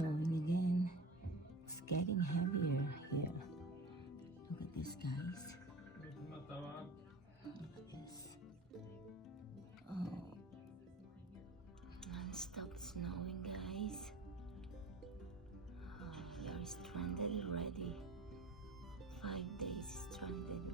snowing again. It's getting heavier here. Look at this, guys. Look at this. Oh, non-stop snowing, guys. Oh, we are stranded already. 5 days stranded.